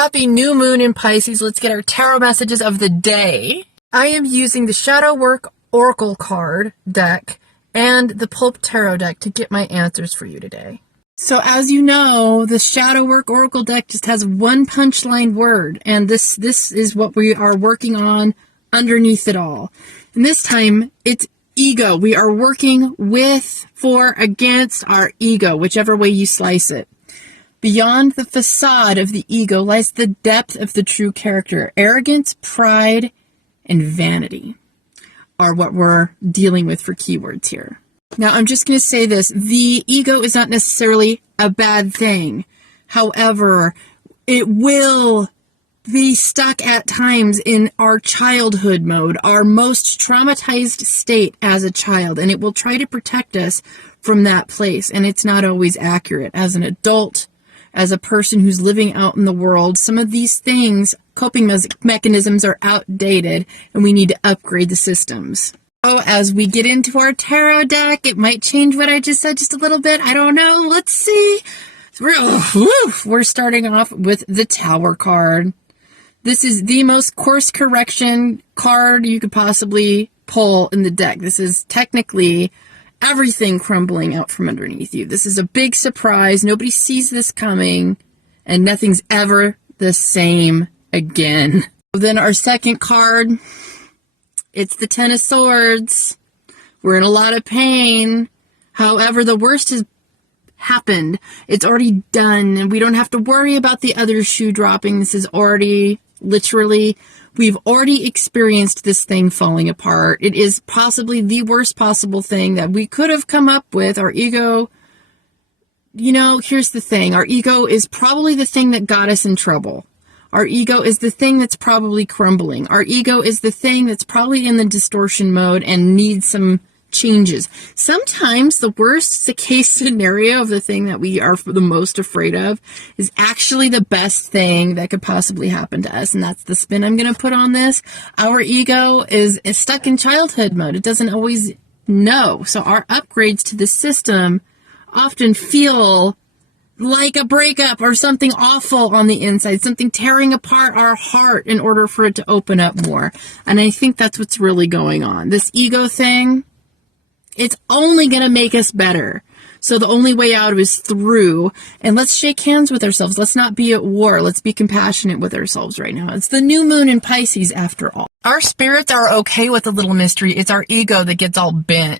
Happy new moon in Pisces. Let's get our tarot messages of the day. I am using the Shadow Work Oracle card deck and the Pulp Tarot deck to get my answers for you today. So as you know, the Shadow Work Oracle deck just has one punchline word, and this is what we are working on underneath it all. And this time, it's ego. We are working with, for, against our ego, whichever way you slice it. Beyond the facade of the ego lies the depth of the true character. Arrogance, pride, and vanity are what we're dealing with for keywords here. Now, I'm just going to say this. The ego is not necessarily a bad thing. However, it will be stuck at times in our childhood mode, our most traumatized state as a child, and it will try to protect us from that place, and it's not always accurate. As an adult, as a person who's living out in the world, some of these things, coping mechanisms are outdated, and we need to upgrade the systems. Oh, as we get into our tarot deck, it might change what I just said just a little bit. I don't know. Let's see. We're starting off with the Tower card. This is the most course correction card you could possibly pull in the deck. This is technically everything crumbling out from underneath you. This is a big surprise. Nobody sees this coming, and nothing's ever the same again. Then our second card, it's the Ten of Swords. We're in a lot of pain. However, the worst has happened. It's already done, and we don't have to worry about the other shoe dropping. This is already, literally, we've already experienced this thing falling apart. It is possibly the worst possible thing that we could have come up with. Our ego, you know, here's the thing. Our ego is probably the thing that got us in trouble. Our ego is the thing that's probably crumbling. Our ego is the thing that's probably in the distortion mode and needs some changes. Sometimes the worst case scenario of the thing that we are the most afraid of is actually the best thing that could possibly happen to us, and that's the spin I'm going to put on this. Our ego is stuck in childhood mode. It doesn't always know. So our upgrades to the system often feel like a breakup or something awful on the inside, something tearing apart our heart in order for it to open up more. And I think that's what's really going on. This ego thing, it's only going to make us better. So the only way out is through. And let's shake hands with ourselves. Let's not be at war. Let's be compassionate with ourselves right now. It's the new moon in Pisces after all. Our spirits are okay with a little mystery. It's our ego that gets all bent.